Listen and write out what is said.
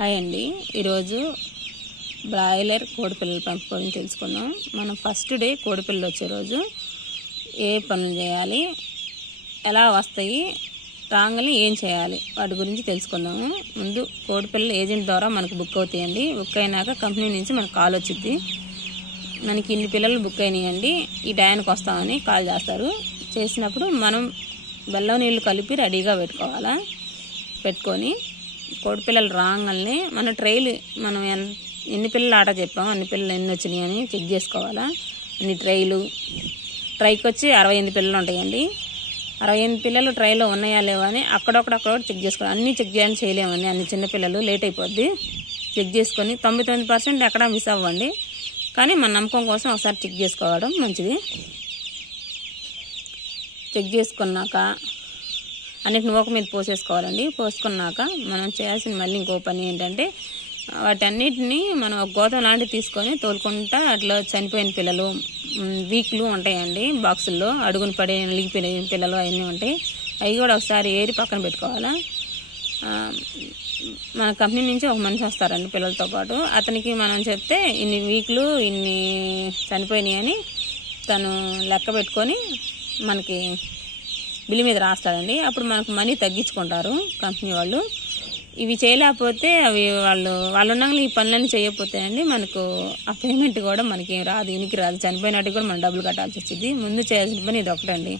Hi అండి, ఈరోజు broiler కోడిపిల్లల పెంపకం గురించి తెలుసుకుందాం. మనం ఫస్ట్ డే కోడిపిల్లలు వచ్చే రోజు ఏ పనులు చేయాలి, ఎలా వస్తాయి, రాగానే ఏం చేయాలి, వాటి గురించి తెలుసుకుందాము. ముందు కోడిపిల్లలు ఏజెంట్ ద్వారా మనకు బుక్ అవుతాయండి. బుక్ అయినాక కంపెనీ నుంచి మనకు కాల్ వచ్చింది, మనకి ఇన్ని పిల్లలు బుక్ అయినాయండి, ఈ టైంకి వస్తామని కాల్ చేస్తారు. చేసినప్పుడు మనం బెల్లం నీళ్ళు కలిపి రెడీగా పెట్టుకొని కోడిపిల్లలు రాగానే మన ట్రైలు మనం ఎన్ని పిల్లలు ఆట చెప్పాము అన్ని పిల్లలు ఎన్ని వచ్చినాయి అని చెక్ చేసుకోవాలా. అన్ని ట్రైకి వచ్చి 68 పిల్లలు ఉంటాయండి. 68 పిల్లలు ట్రైలో ఉన్నాయా లేవా అని అక్కడొకటి చెక్ చేసుకోవాలి. అన్నీ చెక్ చేయలేమండి, అన్ని చిన్నపిల్లలు లేట్ అయిపోద్ది. చెక్ చేసుకొని 99% ఎక్కడ మిస్ అవ్వండి, కానీ మన నమ్మకం కోసం ఒకసారి చెక్ చేసుకోవడం మంచిది. చెక్ చేసుకున్నాక అన్నిటిని ఒక మీద పోసేసుకోవాలండి. పోసుకున్నాక మనం చేయాల్సిన మళ్ళీ ఇంకో పని ఏంటంటే, వాటన్నిటిని మనం ఒక గోతం లాంటివి తీసుకొని తోలుకుంటా అట్లా చనిపోయిన పిల్లలు వీక్లు ఉంటాయండి బాక్సుల్లో, అడుగుని పడి నలిగిపోయిన పిల్లలు అవన్నీ ఉంటాయి. అవి కూడా ఒకసారి ఏరి పక్కన పెట్టుకోవాలా. మన కంపెనీ నుంచి ఒక మనిషి వస్తారండి పిల్లలతో పాటు. అతనికి మనం చెప్తే ఇన్ని వీక్లు ఇన్ని చనిపోయినాయి అని తను లెక్క పెట్టుకొని మనకి బిల్లు మీద రాస్తాడండి. అప్పుడు మనకు మనీ తగ్గించుకుంటారు కంపెనీ వాళ్ళు. ఇవి చేయలేకపోతే వాళ్ళు ఉండగా ఈ పనులన్నీ చేయకపోతే అండి మనకు ఆ పేమెంట్ కూడా మనకి రాదు, ఇనికి రాదు. చనిపోయినట్టు కూడా మనం డబ్బులు కట్టాల్సి వచ్చింది. ముందు చేయాల్సిన పని ఇది ఒకటండి.